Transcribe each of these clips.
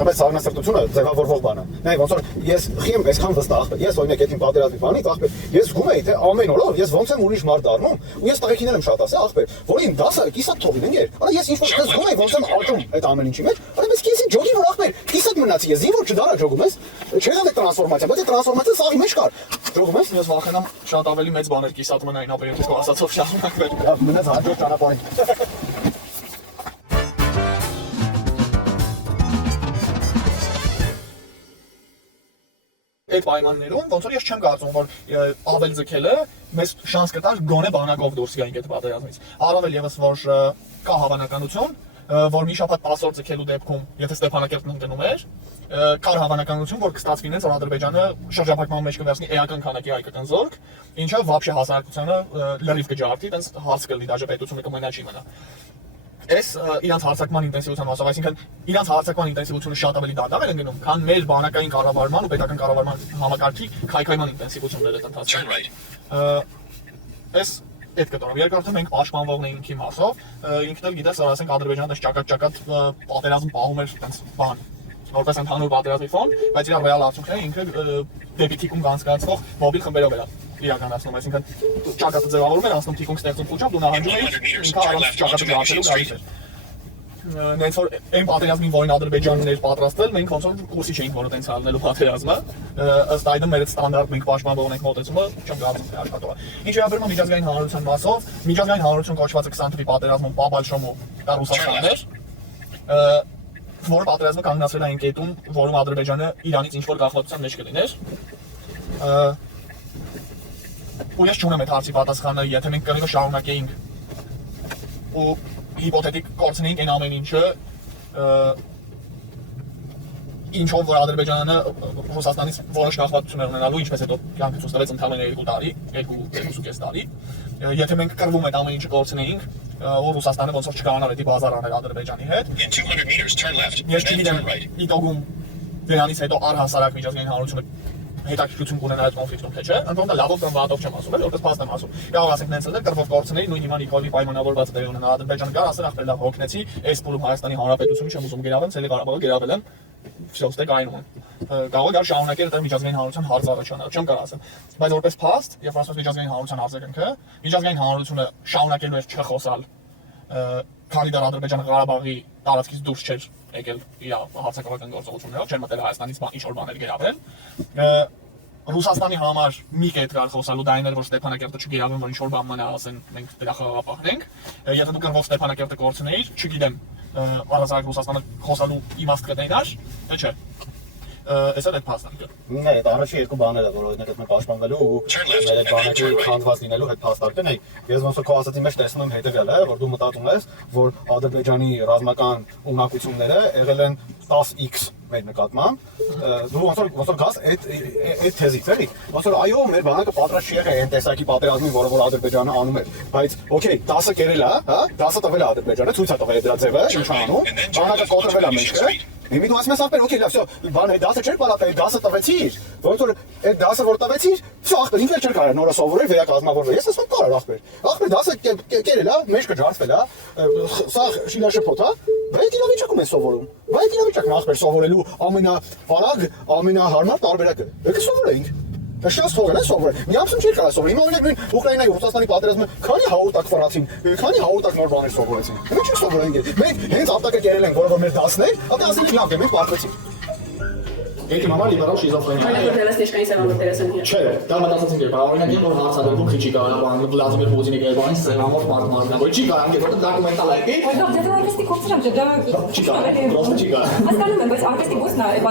Բայց սառնասրտությունը ձևավորվող բան է։ Նայ ոնց որ ես խիեմ այսքան վստահ, ես օրինակ այդ իմ պատերազմի բանից ախպեր, ես զգում եի թե ամեն օրով ես ոնց եմ ուրիշ մարդ դառնում, ու ես տղեկիներ եմ շատ ասա ախպեր, որին դասը կիսատ թողին ընկեր։ Արա ես ինչ որ զգում եի ոնց եմ աճում այդ ամեն ինչի մեջ, արա ես կիսին ջոգի որ ախպեր, կիսատ մնացի ես, ինչ որ չդարա ջոգում ես, չէ՞ դա տրանսֆորմացիա, բայց այդ տրանսֆորմացիան սաղի մեջ կար։ Ջոգում ես, Ես վախենամ շատ ավելի մեծ բաներ կիսատ մնային, ապա եթե քո ասածով շարունակվեր։ լավ մնաց հաջորդ ճանապարհին։ Այդ պայմաններում ոնց որ ես չեմ կարծում որ ավել ձգելը մեզ շանս կտար գոնե բանակով դուրս գայինք այդ պատերազմից։ Առավել եւս որ կա հավանականություն, որ մի շաբաթ 10 օր ձգելու դեպքում, եթե Ստեփանակերտն ընկնում էր, կար հավանականություն, որ կստացվի ինձ որ Ադրբեջանը շրջափակման մեջ կվերցնի էական քանակի հայկական զորք, ինչը вообще հասարակությանը լրիվ կջարդի, տենց հարց կլինի, դաժե պետությունը կմնա չի մնա։ Այս իրանց հարցակման ինտենսիվության մասով, այսինքն իրանց հարցակման ինտենսիվությունը շատ ավելի դանդաղ էր ընկնում, քան մեր բանակային կառավարման ու պետական կառավարման համակարգի քայքայման ինտենսիվությունները այդ ընթացքում։ Այս այդ կտորով երկրորդը մենք պաշտպանվողն էինք իմ մասով, ինքն էլ գիտես, ասենք Ադրբեջանը դες ճակատ պատերազմ պահում էր տենց բան, որպես ընդհանուր պատերազմի ֆոն, բայց իր ռեալ արդյունքն է ինքը դեպի թիկունք անցկացվող մոբիլ խմբերով էր իրականացնում, այսինքն ճակատը ձևավորում էր, անցնում թիկունք ստեղծում փուչով, դու նահանջում էիր, ինքը առանց ճակատը ջարդելու գալիս էր։ Նենց որ այն պատերազմին, որին Ադրբեջանն էր պատրաստվել, մենք ոնց որ կուրսի չէինք, որ այդպես անելու պատերազմը, ըստ այդմ մեր ստանդարտ մենք պաշտպանվող ենք մոտեցումը, չեմ կարծում թե աշխատող է։ Ինչ վերաբերում է միջազգային հանրության մասով, միջազգային հանրություն կոչվածը 20 թվականի պատերազմում Պաբալշոմու դա Ռուսաստանն էր, որ պատերազմը կանգնացրել է այն կետում, որում Ադրբեջանը Իրանից ինչ որ գաղտնիության մեջ կլիներ։ Ու ես չունեմ այդ հարցի պատասխանը, եթե մենք կռիվը շարունակեինք ու հիպոթետիկ կորցնեինք այն ամեն ինչը, ինչով որ Ադրբեջանը Ռուսաստանից որոշ նախվածություններ ունենալու, ինչպես հետո կյանքը ցույց տվեց ընդամենը 2 տարի, 2.5 տարի, եթե մենք կռվում այդ ամեն ինչը կորցնեինք, ու Ռուսաստանը ոնց որ չկարողանար դա բազար անել Ադրբեջանի հետ։ Ես չգիտեմ իտոգում դրանից հետո առհասարակ միջազգային հանրությունը հետաքրքրություն կունենա այդ կոնֆլիկտում թե չէ, ընդհանուր լավով կամ վատով չեմ ասում, որպես փաստ եմ ասում։ Կարող ասենք նենց էլ կռվով կորցնեի, նույն հիմա Նիկոլի պայմանավորված դեր ունենա Ադրբեջանը գար, ասել ախպեր լավ հոգնեցի, այս փուլում Հայաստանի Հանրապետությունը չեմ ուզում գերավեմ, ցելի Ղարաբաղը գերավել եմ, всё, ստե կայնում եմ։ Կարող է գար շարունակել դա միջազգային հանրության հարց առաջանալ, չեմ կարող ասեմ։ Բայց որպես փաստ, երբ ասում եմ միջազգային հանրության արձագանքը, միջազգային հանրությունը շարունակելու է չխոսալ, քանի դեռ Ադրբեջանը Ղարաբաղի տարածքից դուրս չէր եկել իր հարձակողական գործողություններով, չէր մտել Հայաստանից ինչ որ բաներ գերավել։ Ռուսաստանի համար մի կետ կար խոսալու դա այն էր, որ Ստեփանակերտը չգերավեն, որ ինչ որ բան մնա, ասեն մենք դրա խաղաղապահն ենք։ Եթե դու կռվով Ստեփանակերտը կորցնեիր, չգիտեմ, առանց Ռուսաստանը խոսալու իմաստ կտեինար, թե չէ։ Այս է այդ փաստարկը։ Նայ, այդ առաջի երկու բաները, որ օրինակ այդ մենք պաշտպանվելու ու այդ բանակի քանդված լինելու հետ փաստարկն է, ես ոնց որ քո ասածի մեջ տեսնում եմ հետևյալը, որ դու մտածում ես, որ Ադրբեջանի ռազմական ունակությունները եղել են 10x մեր նկատմամբ, դու ոնց որ գաս այդ թեզից էլի, ոնց որ այո, մեր բանակը պատրաստ չի եղել այն տեսակի պատերազմին, որը որ Ադրբեջանը անում է, բայց օքեյ, 10-ը կերել է, հա, 10-ը տվել է Ադրբեջանը, ցույց է տվել դրա ձևը, ինչ անում, բանակը կոտրվել է մեջքը։ Հիմա դու ասում ես ախպեր, օքեյ, լավ, всё, բանը 10-ը չէր պարապել, 10-ը տվեցիր, ոնց որ այդ 10-ը որ տվեցիր, всё, ախպեր, ինքը չէր կարող նորը սովորել, վերակազմավորվել։ Ես ասում եմ, կարող ախպեր։ Ախպեր 10-ը կերել է, մեջքը ջարդվել է, սա շիլաշփոթ է, բայց իրավիճակում է սովորում։ Բայց իրավիճակն ախպեր սովորելու ամենաարագ, ամենահարմար տարբերակը։ Եկե սովորեինք։ Դա շատ սովոր է սովորել։ Մի ամսում չի կարող սովորել։ Հիմա օրինակ նույն Ուկրաինայի Ռուսաստանի պատերազմը քանի 100 տակ ֆրանսին, քանի 100 տակ նոր բաներ սովորեցին։ Մենք չի սովորենք։ Մենք հենց ապտակը կերել ենք, որը որ մեր 10-ն է, ապա ասենք լավ է, մենք պատվեցինք։ Этим համար լիբերալ շիզոֆրենիա։ Այլ դերասնեշկային սերանդերասնիա։ Չէ, դա մտածեցին երբ օրինակ որ հարցադրում քիչ կարողան Վլադիմիր Պուտինի գերբանից սերամով մարմնավորնա, որ չի կարող գետը դոկումենտալ է։ Այո, դա արվեստի կորցրամ, դա չի կարող, просто չի կարող։ Հասկանում եմ, բայց արվեստի ոսն է, այդ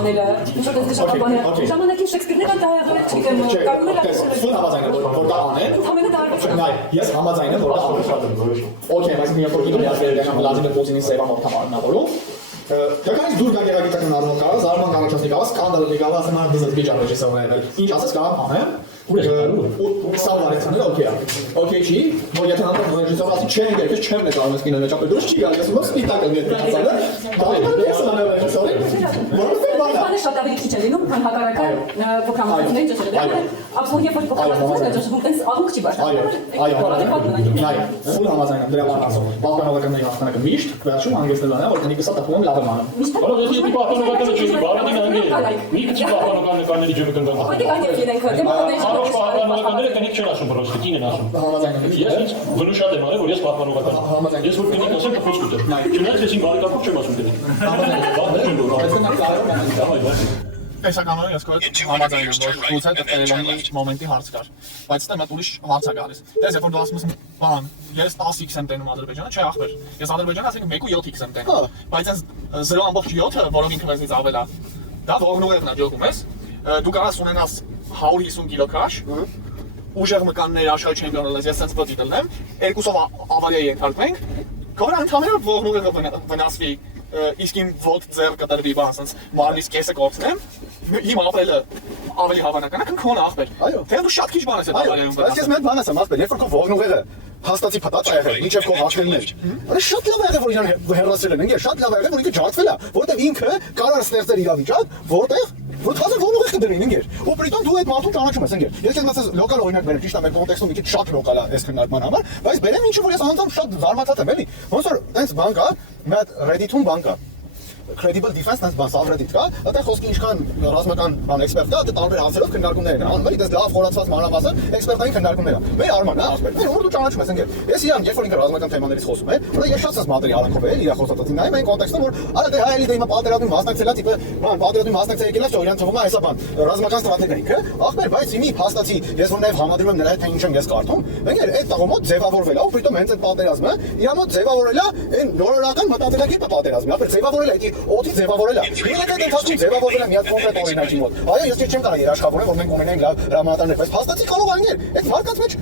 անելը, ինչ որ դες շատ բաներ։ Ժամանակին Շեքսպիրն դա եղել, չգիտեմ, կարող է Ֆուն համաձայն եմ, որ դա անեն։ Համենը դա արվեստ։ Նայ, ես համաձայն եմ, որ դա անեն։ Okay, բայց մի օր գիտեմ յասվել դեպի Վլադիմիր Պուտինի սերամով համարնավորում։ Դրանից դուր գա գեղագիտական առումով կարող զարման առաջացնի կարող սկանդալ լինի կարող ասեմ որ դիզել բիճ արժեսով եղել ինչ ասես կարող անեմ ու սա վարեցնել օքեյ չի որ եթե հանդիպում ռեժիսոր ասի չեն դերքես չեմ նկարում ես կինոն ճապը դուրս չի գալիս ասում սպիտակ է դեպի հասանը դա է դերս անել ռեժիսորը որովհետեւ բանը շատ շատ ավելի քիչ է լինում, քան հակառակը փոքրամասնությունների ճշգրտները, absolute երբ որ փոքրամասնությունները ճշգրտում տես աղմուկ չի բարձրանում։ Նայ, ֆուլ համաձայն եմ դրա բանը ասում։ Պահպանողականների հաղթանակը միշտ վերջում հանգեցնելու է, որ քնիկը սա տպվում լավ է մանում։ Որը ես դի պահպանողականը չի, բարադին անգել։ Մի քիչ պահպանողականների ջուրը կնգան։ Ոդի կանյել իրենք, դե Առողջ պահպանողականները կնիկ չեն ասում բռոստի, կին են ասում։ Համաձայն եմ։ Ես ինձ գնուշատ եմ արել, որ ես պահպանողական եմ։ Ես որ կնիկ ասեմ կփոս կուտեր։ Չնայած ես իմ բարեկամով չեմ ասում կնիկ։ Տեսականորեն ես կողմից համաձայն եմ, որ գուցե տերելոնի մոմենտի հարց կար, բայց դա մատ ուրիշ հարց է գալիս։ Դες երբ որ դու ասում ես, բան, ես 10x եմ տենում Ադրբեջանը, չէ ախպեր։ Ես Ադրբեջանը ասենք 1.7x եմ տենում, բայց այս 0.7-ը, որով ինքը մեզնից ավել է, դա ողնուղեղն է ջողում ես, դու կարաս ունենաս 150 կիլո քաշ, ուժեղ մկաններ աշխարհի չեմպիոն ես, ես sense բդի դլնեմ, երկուսով ավարիա ենթարկվենք, կողմը ընդհանրապես ողնուղեղը վնասվի իսկ իմ ոտ ձեր կտրվի բան, ասենց մարմնից կեսը կորցնեմ, իմ ապրելը ավելի հավանական է, քան քոնը ախպեր։ Թե դու շատ քիչ բան ես այդ ապրելում։ Բայց ես մի հատ բան ասեմ, ասպեր, երբ որ քո ողնուղեղը հաստատի փտած է եղել, ինչեւ քո հաշվելն էր։ Դա շատ լավ է եղել, որ իրան հեռացրել են, ինքը շատ լավ է եղել, որ ինքը ջարդվել է, որովհետեւ ինքը կարող է ստեղծել իրավիճակ, որտեղ որ հազար ողնուղեղ կդրին ինգեր։ Ու պրիտոն դու այդ մարդուն ճանաչում ես ինգեր։ Ես քեզ ասած լոկալ օրինակ բերեմ, ճիշտ է, մեր կոնտեքստում մի քիչ շատ լոկալ է այս քննարկման համար, բայց բերեմ ինչը որ ես անձամբ շատ զարմացած եմ, էլի։ Ոնց որ այնց բան կա, մի հատ Reddit-ում բան կա։ Credible defense-ն բան subreddit կա, այդտեղ խոսքի ինչքան ռազմական բան էքսպերտ կա, դե տարբեր հարցերով քննարկումներ են անում, էլի դες լավ խորացված մանրամասն էքսպերտային քննարկումներ են։ Մեր Արման, հա, ասպեր, ում դու ճանաչում ես ինգեր։ Ես իրան, երբ որ ինքը ռազմական թեմաներից խոսում է, որը ես շատ սենց մատերիալանքով է, իր խոսածածին նայում այն կոնտեքստում, որ արա դե հայ էլի դե հիմա պատերազմի մասնակցելա, տիպը, բան, պատերազմի մասնակցել եկել է, իրան թվում է հեսա բան, ռազմական ստրատեգիա ինքը, ախպեր, բայց իմի փաստացի, ես որ նաև համադրում եմ նրա հետ, թե ինչ եմ ես կարդում, ինգեր այդ տաղոմոտ ձևավորվել է, ու պրիտոմ հենց այդ պատերազմը, իր մոտ ձևավորել է այն նորորական մտածելակերպը պատերազմի, ապեր ձևավորել է, այդ օդի ձևավորել է։ Ինքը դե ընթացքում ձևավորվել է մի հատ կոնկրետ օրինակի մոտ։ Այո, ես չեմ կարող երաշխավորել, որ մենք ունենանք լավ հրամանատարներ, բայց փաստացի կարող անգեր, այդ մարդկանց մեջ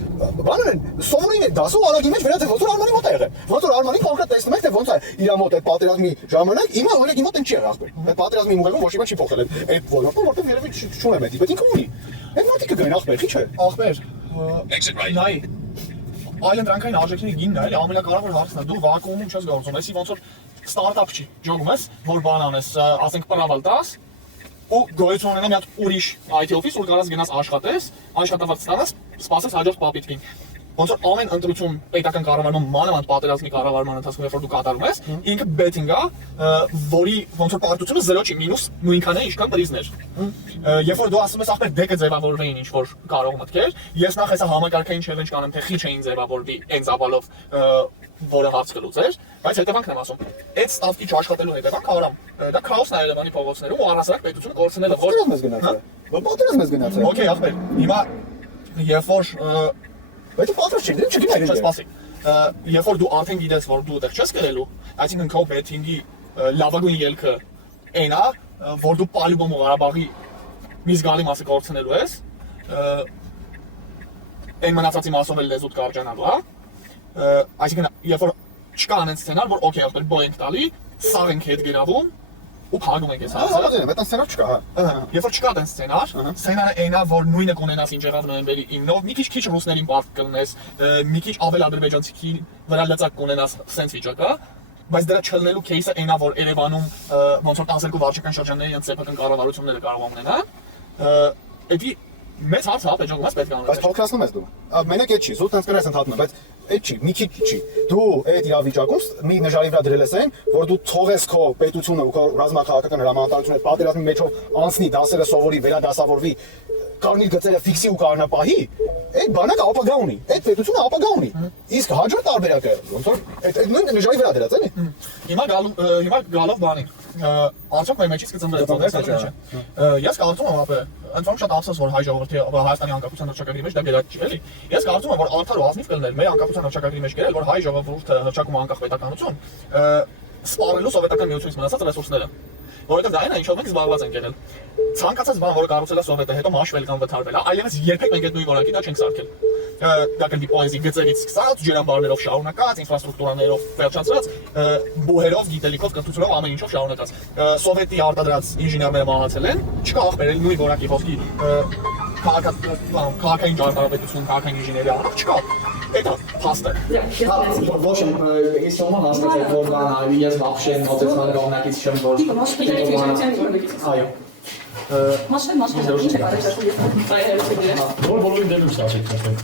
բաներ են, սովորին է դասու արագի մեջ վերածել, ոնց որ Արմանի մոտ է եղել։ Ոնց որ Արմանին կոնկրետ տեսնում եք, թե ոնց է իր մոտ այդ պատերազմի ժամանակ, հիմա օրինակի մոտ ինչ եղավ ախպեր։ Այդ պատերազմի ուղեղում ոչ մի բան չի փոխել այդ ոլորտում, որտեղ երևի չունեմ այդ, բայց ինքը ունի։ Այդ մարդիկը գային ախպեր, ի՞նչ է։ Ախպեր։ Նայ։ Այլընտրանքային արժեքների գինն է, էլի ամենակարևոր հարցն է։ Դու վակուումում չես գործում, էսի ոնց որ ստարտափ չի, ջողում ես, որ բան անես, ասենք պրավել տաս, ու գոյություն ունենա մի հատ ուրիշ IT office, որ կարաս գնաս աշխատես, աշխատավարձ ստանաս, սպասես հաջորդ պապիտքին։ Ոնց որ ամեն ընտրություն պետական կառավարման մանավանդ պատերազմի կառավարման ընթացքում երբ որ դու կատարում ես, ինքը betting է, որի ոնց որ պարտությունը 0 չի, մինուս նույնքան է, ինչքան պրիզներ։ Երբ որ դու ասում ես ախպեր դեկը ձևավորվեին ինչ որ կարող մտքեր, ես նախ հեսա համակարգային challenge կանեմ, թե խի չէին ձևավորվի այն ծավալով, որը հարց կլուծեր, բայց հետևանքն եմ ասում, այդ ստավկի չաշխատելու հետևանքը արամ, դա քաոսն է Երևանի փողոցներում ու առհասարակ պետությունը կորցնել է, Պատերազմ ես գնացել։ Պատերազմ ես գնացել։ Okay, ախպեր, հիմա երբ որ Բայց պատրաստ չի, դու չգիտես ինչ սպասի։ Երբ որ դու արդեն գիտես, որ դու այդտեղ չես գնալու, այսինքն քո բեթինգի լավագույն ելքը այն է, որ դու Պալյուբոմ ու Ղարաբաղի մի զգալի մասը կորցնելու ես, այն մնացածի մասով էլ լեզուդ կարճանալու, հա։ Այսինքն երբ որ չկա անեն սցենար, որ օքեյ, ախպեր բո ենք տալի, սաղ ենք հետ գերավում ու փակում ենք այս հարցը։ Հա, բայց սցենար չկա, հա։ Երբ որ չկա տեն սցենար, սցենարը այնա, որ նույնը կունենաս ինչ եղավ նոյեմբերի 9-ով, մի քիչ ռուսներին բարդ կլնես, մի քիչ ավել ադրբեջանցիքի վրա լծակ կունենաս սենց վիճակա, բայց դրա չլնելու кейսը այնա, որ Երևանում ոնց որ 12 վարչական շրջանների ընդ սեփական կառավարությունները կարող են ունենալ, էդի մեծ հարց հա պետք է անես։ Բայց փոքրացնում ես դու։ Մենակ այդ չի, զուտ տենց կրես ընդհատում է, բայց այդ չի, մի քիչ չի։ Դու այդ իրավիճակում մի նժարի վրա դրել ես այն, որ դու թողես քո պետությունը ու քո ռազմաքաղաքական հրամանատարությունը պատերազմի մեջով անցնի, դասերը սովորի, վերադասավորվի, կարմիր գծերը ֆիքսի ու կանապահի, այդ բանակը ապագա ունի, այդ պետությունը ապագա ունի։ Իսկ հաջորդ տարբերակը ոնց որ այդ նույն նժարի վրա դրած էլի։ Հիմա գալով բանի։ Արդյոք մեր մեջից կծնվի այդ։ Ես կարծում եմ ապա ընդհանուր շատ ափսոս որ հայ ժողովրդի Հայաստանի անկախության հռչակագրի մեջ դա գերած չի էլի։ Ես կարծում եմ որ արդար ու ազնիվ կլներ մեր անկախության հռչակագրի մեջ գրել որ հայ ժողովուրդը հռչակում անկախ պետականություն սպառելու սովետական միությունից մնացած ռեսուրսները որովհետև դա այն է ինչով մենք զբաղված ենք եղել ցանկացած բան որը կառուցել է սովետը հետո մաշվել կամ վթարվել է այլևս երբեք մենք այդ նույն որակի դա չենք սարքել դա կլինի պոեզի գծերից սկսած ջրամբարներով շարունակած ինֆրաստրուկտուրաներով վերջացրած բուհերով գիտելիքով կրթությունով ամեն ինչով շարունակած սովետի արտադրած ինժեներները մահացել են չկա ախպեր նույն որակի խոսքի քաղաքային ճարտարապետություն, քաղաքային ինժեներիա առող չկա։ Это փաստը։ Ոչ եմ ես ոմա հասկացել որ կան ես вообще մոտեցման կողմնակից չեմ որ այո Մաշվե, ինչ է կարեշաշում Որ բոլորին դեմ եմ ստացել կապել։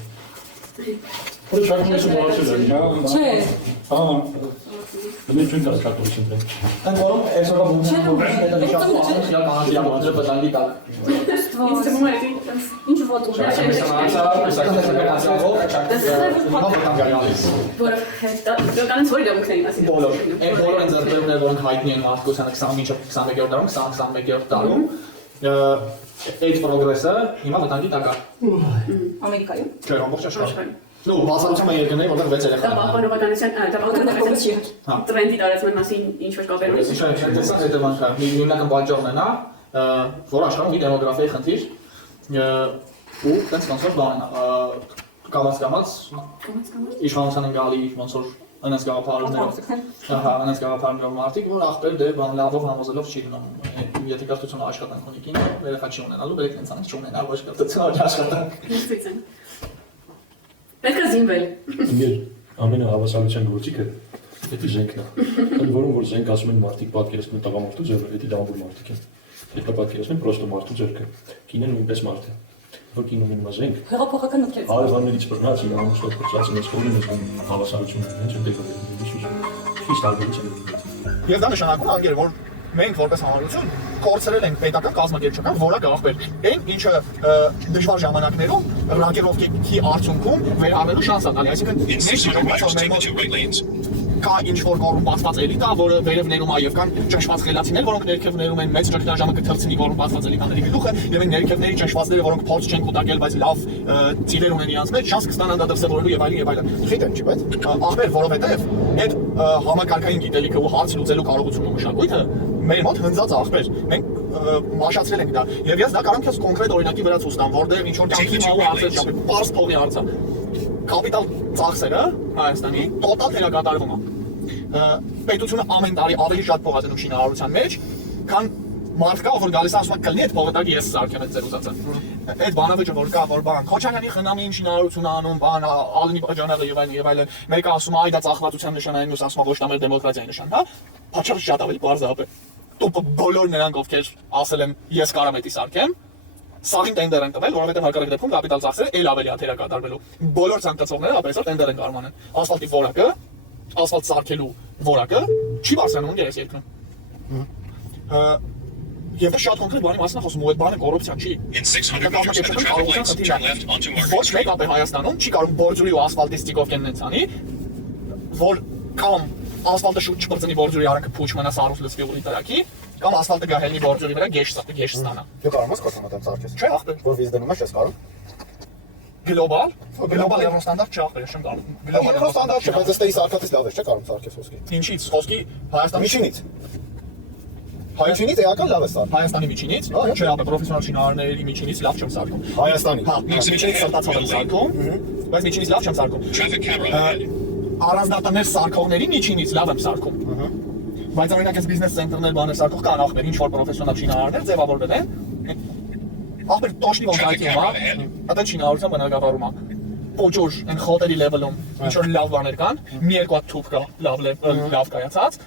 Որ չակումեսը մոռացել եմ։ Չէ, Մենք չենք կարող կապել դեմ։ Այն որում այսօրվա բունջը հետո նշանակում է կանանցի վտանգի տակ ինձ թվում է ինչ ոտ ուներ Որը հետո որ իրավունքներին ասին։ բոլոր այն բոլոր այն ձեռքբերումները որոնք հայտնի են մարդկությանը 20-21-րդ դարում 20-21-րդ դարում այդ պրոգրեսը հիմա վտանգի տակ է Ամերիկայում։ չէ ամբողջ աշխարհում նո բացառությամբ այն երկրների որտեղ 6 երեխա Դա պահպանողականության, տրենդի տարածման մասին ինչ որ կապեր ունի։ Ինչա ինտերեսանտ հետևանքը հիմնական պատճառն է նա որ աշխարհում մի դեմոգրաֆիայի խնդիր ու տենց ոնց որ բան կամաց իշխանության են գալի ոնց որ անց գաղափարներով անց գաղափարներով մարդիկ որ ախպեր դե բան լավով համոզելով չի գնում եթե կրթությունը աշխատանք ունի կին երեխա չի ունենալու բերեք տենց անց չունենա ոչ կրթություն աշխատանք Պետք է զինվել։ Ինգեր ամենահավասարության գործիքը դա զենքն է։ Ընդ որում որ զենք ասում են մարդիկ պատկերացնում են տղամարդու ձեռը, դա դամբուր մարդիկ են։ Եթե պատկերացնում են պրոստո մարդու ձեռքը, կինը նույնպես մարդ է։ Որ կինը ունի զենք։ Հեղափոխական մտքեր։ Արևաններից բռնած իրան ամուսնոց փորձացին ես կողմին ես հավասարությունը հենց դեպի քիչ տարբերություն։ Եվ դա նշանակում է անգեր որ մենք որպես հանրություն կորցրել ենք պետական կազմակերպչական որակ աղբեր։ Այն ինչը դժվար ժամանակներում ռակերովքի արդյունքում վերահանելու շանս է տալի, այսինքն կա ինչ-որ կոռումպացված էլիտա, որը վերևներում է եւ կան ճնշված խելացիներ, որոնք ներքևներում են մեծ ճգնաժամը կթռցնի կոռումպացված էլիտաների գլուխը եւ այն ներքևների ճնշվածները, որոնք փորձ չեն կուտակել, բայց լավ ծիլեր ունեն իրancs մեջ, շանս կստանան դա դրսևորելու եւ այլն եւ այլն։ Գիտեմ, չի բայց աղբեր, որովհետեւ այդ համակարգային գիտելիքը ու հարց լուծելու կարողությունը ու մշակույթը մեր մոտ հնձած աղբեր։ Մենք մաշացրել ենք դա եւ ես դա կարող եմ քեզ կոնկրետ օրինակի վրա ցույց տամ, որտեղ ինչ որ կյանքի մահու հարցեր չափ պարզ փողի հարցը կապիտալ ծախսերը Հայաստանի տոտալ թերակատարվում է։ Պետությունը ամեն տարի ավելի շատ փող է դնում շինարարության մեջ, քան մարդ կա, որ գալիս է ասում է կլինի այդ փողը տակի ես սարքեմ այդ ծերուզածը։ Այդ բանավեճը որ կա, որ բան Քոչարյանի խնամին շինարարություն անում, բան Ալինի Բաջանյանը եւ այլն, մեկը ասում է այ դա ծախվածության նշան է, մյուսը ասում է ոչ դա մեր դեմոկրատիայի նշան, հա։ Պատճառը շատ ավելի բարձր է։ Տոպը բոլոր նրանք ովքեր ասել են ես կարամ էդի սարքեմ, սաղին տենդեր են տվել, որովհետև հակառակ դեպքում կապիտալ ծախսերը ել ավելի է թերակատարվելու։ Բոլոր ցանկացողները ապեսօր տենդեր են կարողանում։ Ասֆալտի որակը, ասֆալտ սարքելու որակը չի բարձրանում ես երկնում։ Եվ դա շատ կոնկրետ բանի մասին է խոսում, ու այդ բանը կոռուպցիա չի։ Ոչ մեկ ապե Հայաստանում չի կարող բորձուրի ու ասֆալտի ստիկով կեննենց անի, որ կամ ասֆալտը շուտ չպրծնի բորձուրի արանքը փուչ մնա սարուց լցվի ուղի տարակի, կամ ասֆալտը գահելի բորձուրի վրա գեշ ստանա։ Դու կարող ես կոտրում այդ սարքես։ Չէ, ախպեր։ Որ վիզ դնում ես չես կարող։ Գլոբալ եվրոստանդարտ չի ախպեր, չեմ կարող։ Գլոբալ եվրոստանդարտ չէ, բայց ըստ էի սարքածից լավ է, չէ՞ կարող սարքես ոսկի։ Ինչից, ոսկի Հայաստանի Միջինից։ Հայաստանից էական լավ է սարք։ Հայաստանի միջինից, չէ, ապա պրոֆեսիոնալ շինարարների միջինից լավ չեմ սարքում։ Հայաստանի։ Հա, միջինից սրտացավ եմ սարքում, բայց միջինից լավ չեմ սարքում։ Առանձնատներ սարքողների միջինից լավ եմ սարքում։ Բայց օրինակ այս բիզնես ցենտրներ բաներ սարքող կան ախպեր, ինչ որ պրոֆեսիոնալ շինարարներ ձևավորվել են։ Ախպեր տոշնի ոնտայքի հիմա, դա շինարարության բնագավառում է։ Պոճոր այն խոտերի լեվելում ինչ որ լավ բաներ կան, մի երկու հատ թուփ կա, լավ կայացած,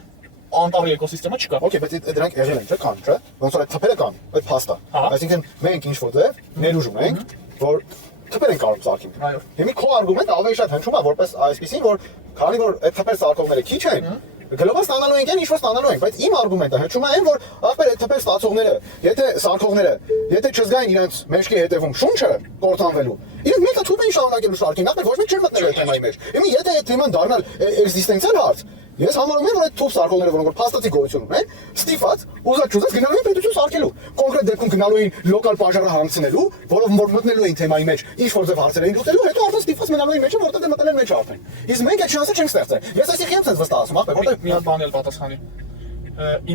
անտառի էկոսիստեմը չկա։ Okay, բայց դրանք եղել են, չէ՞, կան, չէ՞։ Ոնց որ այդ թփերը կան, այդ փաստա։ Այսինքն մենք ինչ որ դեր ներուժում ենք, որ թփեր են կարող սարքին։ Հիմա քո արգումենտ ավելի շատ հնչում է որպես այսպեսին, որ քանի որ այդ թփեր սարքողները քիչ են, գլոբալ ստանալու ենք, ինչ որ ստանալու ենք, բայց իմ արգումենտը հնչում է այն, որ ախպեր այդ թփեր ստացողները, եթե սարքողները, եթե չզգային իրենց մեջքի հետևում շունչը կորթանվելու, իրենք մեկը թուփ են շարունակելու սարքին, ախպեր ոչ մեկ չեն մտնել այդ թեմայի մեջ։ Հիմա եթե այդ թեման դառնալ էքզիստենցիալ հարց, ես համարում եմ, որ այդ թուփ սարքողները, որոնք որ փաստացի գոյություն ունեն, ստիփած, ուզած չուզած գնալու են պետություն սարքելու։ Կոնկրետ դեպքում գնալու են լոկալ բաժարը հանգցնելու, որով որ մտնելու են թեմայի մեջ, ինչ որ ձև հարցեր են լուծելու, հետո արդեն ստիփած մնալու են մեջը, որտեղ մտնել են մեջ արդեն։ Իսկ մենք այդ շանսը չենք ստեղծել։ Ես այսինքն եմ sense վստահ ասում, ախպեր, որտեղ մի հատ բան էլ պատասխանի։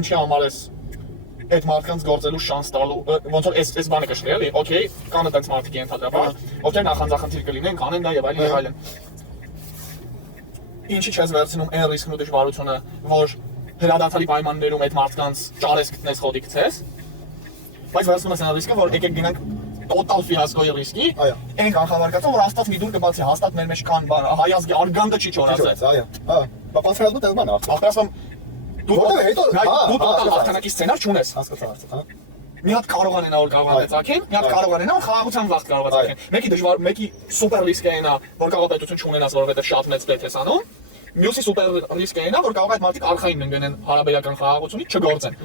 Ինչի համար ես այդ մարդկանց գործելու շանս տալու, ոնց որ այս բանը կշռի էլի, օքեյ, կան այդպես մարդիկ ենթադրաբար, ովքեր նախանձախնդիր կլինեն, կանեն դա եւ այլն եւ այլն։ Ինչի չես վերցնում այն ռիսկն ու դժվարությունը, որ հրադադարի պայմաններում այդ մարդկանց ճարես գտնես խոդի գցես, բայց վերցնում ես այն ռիսկը, որ եկեք գնանք տոտալ ֆիասկոյի ռիսկի, Այո։ այն կանխավարկածը, որ Աստված մի դուր կբացի, հաստատ մեր մեջ կան հայազգի արգանդը չի չորացած։ Այո, հա, բապանցրած դու բան ախ։ Ախր ասում դու Որտե՞ղ է հետո, դու տոտալ հաղթանակի սցենար չունես։ Հասկացա, հա։ Մի հատ կարող անենա որ կարող է ցակեն, մի հատ կարող անենա որ խաղաղության վաղ կարող է ցակեն։ Մեկի դժվար, մեկի սուպեր ռիսկ է այնա, որ կարող է պետություն չունենաս, որովհետև շատ մեծ պետ ես անում։ Մյուսի սուպեր ռիսկ է այնա, որ կարող է այդ մարդիկ արխային ընկնեն հարաբերական խաղաղությունից չգործեն։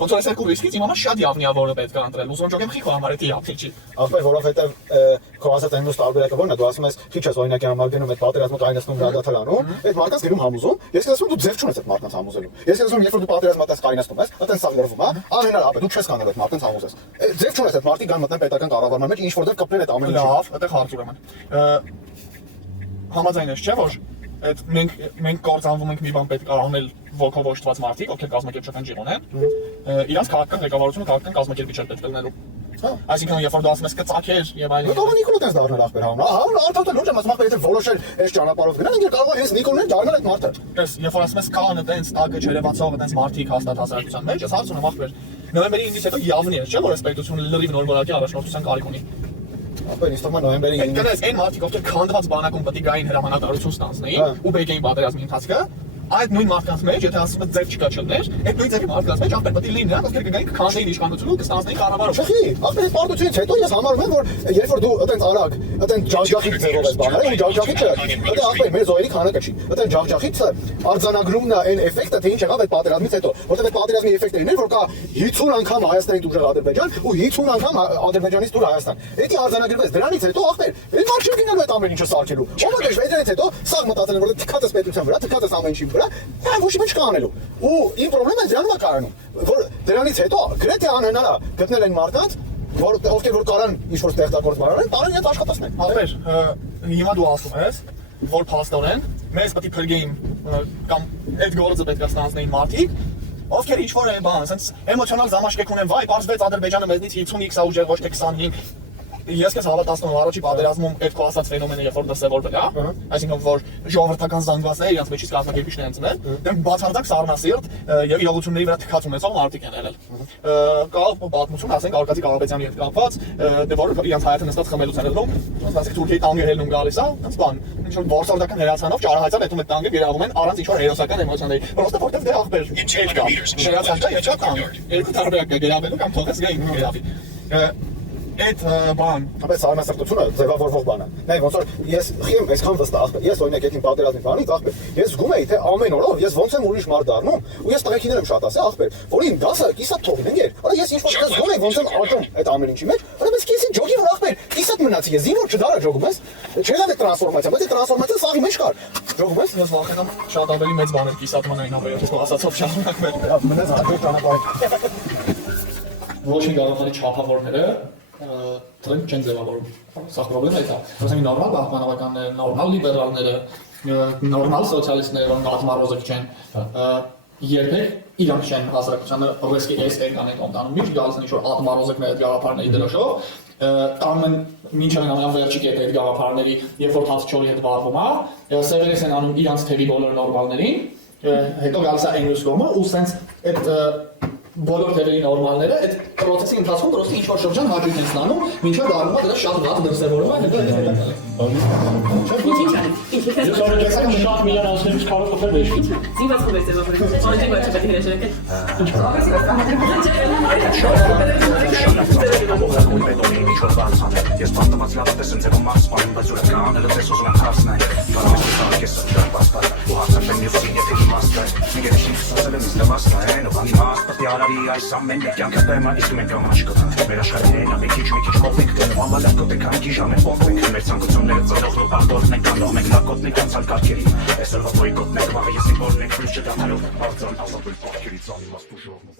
Ոնց որ այս երկու ռիսկից իմ համար շատ явնիավորը պետք է ընտրել։ Ուզում եմ խիխո համար է դիապ չի։ Ախպեր, որովհետև քո ասած այն լուստ տարբերակը ո՞րն է, դու ասում ես, քիչ ես օրինակի համար գնում այդ պատերազմը կայնացնում դադարանում, այդ մարդկանց գնում համոզում, ես ասում դու ձև չունես այդ մարդկանց համոզելու։ Ես ասում երբ որ դու պատերազմը այդպես կայնացնում ես, այդպես սա լրվում է, անհնարավոր է, դու չես կարող այդ մարդկանց համոզես։ Ձև չունես այդ մարդիկ գան մտնեն պետական կառավարման մեջ, ինչ որտեղ կպնեն այդ ամեն ինչը։ Լավ, այդտեղ հարց ուրեմն։ Համաձայն ես, չէ՞ որ այդ մենք կործանվում ենք մի բան պետք է անել ոգով ոչտված մարդիկ, ովքեր կազմակերպչական ջիղ ունեն, իրանց քաղաքական ղեկավարությունը քաղաքական կազմակերպիչ պետք է լինելու։ Այսինքն երբ որ դու ասում ես կծակեր եւ այլն։ Դու Նիկոլը տես դառնալ ախպեր համա։ Ահա, արդյոք լուրջ եմ ասում, ախպեր, եթե որոշել այս ճանապարհով գնալ, ինքը կարող է հենց Նիկոլն դառնալ այդ մարդը։ Ես երբ որ ասում ես կան այդպես տակը չերևացող այդպես մարդիկ հաստատ հասարակության մեջ, ես հարց ունեմ ախպեր։ Նոյեմբերի 9-ից հետո явնի է, չէ՞ որ այս պետությունը լրիվ նորմալակի առաջնորդության կարիք ունի։ Ախպեր, ինձ թվում է նոյեմբերի 9-ին։ Կներես այն մարդիկ, ովքեր քանդված բանակում պետք է գային հրամանատարություն ստանձնեին ու բեկեին պատերազմի ընթացքը, այդ նույն մարդկանց մեջ, եթե ասում ես ձև չկա չլներ, այդ նույն ձևի մարդկանց մեջ ախպեր պետք է լինի, ովքեր կգային կքանդեին իշխանությունը ու կստանձնեին կառավարում։ Չէ, ախպեր, այդ պարտությունից հետո ես համարում եմ, որ երբ որ դու այդպես արագ, այդպես ջախջախի ձևով ես բաները, ու ջախջախիչը, դա ախպեր մեր զոհերի քանակը չի։ Այդպես ջախջախիչը արձանագրումն է այն էֆեկտը, թե ինչ եղավ այդ պատերազմից հետո, որտեղ այդ պատերազմի էֆեկտը լիներ, որ կա 50 անգամ Հայաստանից դուրս Ադրբեջան ու 50 անգամ Ադրբեջանից դուրս Հայաստան։ Դա արձանագրվեց դրանից հետո ախպեր, այդ մարդ չի գնալու այդ ամեն ինչը սարքելու։ Ո՞վ է դες հետո սաղ մտածել են, որ թքած է պետության վրա, թքած է ամեն ինչի վրա, դա ոչ մի չկա անելու։ Ու իմ խնդրեմը դրանն է կարանում, որ դրանից հետո գրեթե անհնար է գտնել այն մարդկանց, ովքեր որ կարան ինչ-որ ստեղծագործ բառարեն, տարան իրենց աշխատասներ։ Ախպեր, հիմա դու ասում ես, որ փաստորեն մեզ պետք է փրկեին կամ այդ գործը պետք է ստանձնեին մարդիկ, ովքեր ինչ-որ բան, ասենց էմոցիոնալ զամաշկեք ունեն, վայ, պարզվեց Ադրբեջանը մեզնից 50x է ուժեղ, ոչ թե 25։ Ես քեզ հավատացնում եմ առաջի պատերազմում այդ քո ասած ֆենոմենը երբ որ դրսևորվել է, այսինքն որ ժողովրդական զանգվածները իրենց մեջից կազմակերպիչներ են ծնել, դրանք բացարձակ սառնասիրտ եւ իրողությունների վրա թքած ունեցող մարդիկ են ելել։ Կա պատմություն, ասենք Արկադի Կարապետյանի հետ կապված, դե որ իրենց հայացքը նստած խմելուց են ելնում, ասենք Թուրքիայի տանգը ելնում գալիս է, այնց բան, ինչ որ որսորդական հրացանով ճարահայցան հետո այդ տանգը գերավում են առանց ինչ որ հերոսական էմոցիաների։ Պրոստը որտեվ դե ախպեր չէ կա։ Հրացանքը եչա տանգ։ Երկու տարբերակ է գերավելու կամ թողես գային գերավի։ Այդ բան, ապես սառնասրտությունը ձևավորվող բան է։ Նայ ոնց որ ես խիմ այսքան վստահ, ես օրինակ եկին պատերազմի բանից ախպեր, ես զգում էի թե ամեն օրով ես ոնց եմ ուրիշ մարդ դառնում, ու ես տղեկիներ եմ շատ ասել ախպեր, որ իմ դասը կիսատ թողին են գեր։ Արա ես ինչ որ զգում եմ ոնց եմ աճում այդ ամեն ինչի մեջ, արա ես կիսի ջոգի որ ախպեր, կիսատ մնացի ես, զինվոր չդարա ջոգում ես։ Չեղա դե տրանսֆորմացիա, բայց տրանսֆորմացիան սաղի մեջ կար։ Ջոգում ես, ես վախենամ շատ ավելի մեծ բաներ կիսատ մնային ապա ասացով շարունակվել։ Մնաց հաջորդ ճանապարհը։ Ոչ մի գաղափարի չափավորները դրանք չեն ձևավորում։ Սա խնդրեմն է դա։ Ասենք նորմալ բախմանավականները, նորմալ լիբերալները, նորմալ սոցիալիստները, որ աթմարոզիկ չեն, երբեք իրանք չեն հասարակությանը ռիսկի էսեն կանեն տանում։ Միշտ գալիս են ինչ-որ աթմարոզիկներ այդ գաղափարների դրոշով, տանում են մինչև ամենավերջի կետը այդ գաղափարների, երբ որ Թացչորի հետ վարվում է, սևերես են անում իրանք թևի բոլոր նորմալներին, հետո գալիս է այն մյուս կողմը, ու սենց այդ բոլոր թևերի նորմալները այդ process-ի ընթացքում պրոստի ինչ-որ շրջան հաճույք են ստանում, մինչև դառնում է դրա շատ վատ դրսևորում է, Ես օրենքական շատ միլիոնացներից կարող կոփել վերջից։ Զինված կոմերց է վախորել։ Անջի ոչ պետք է հրաշել։ Ես պատմած լավ տեսեմ ձևը մարսպանում, բայց ուրական էլ ես ուզում եմ հարցնել։ Կարող ես դարձնել ու հարցնել մյուսին, եթե իմաստը է։ Ինքը շինքսել եմ իստամասն է, ու բանի մաս արարի այս ամեն մեկ կյանքը տեմա իսկ մենք ամաշխը մեր աշխարհին ամեն քիչ կողմիկ դնում ամալակ կոտեկան քիժան են փոխվենք մեր ցանկությունները ծրող ու արտորն ենք անում մենք լակոտնենք անցալ կարգերի այսօրվա բոյկոտներ վաղը ես ինքորն ենք փույս չդառնալով բարձր ազատել կարգերից անիմաստ ու ժողովուրդ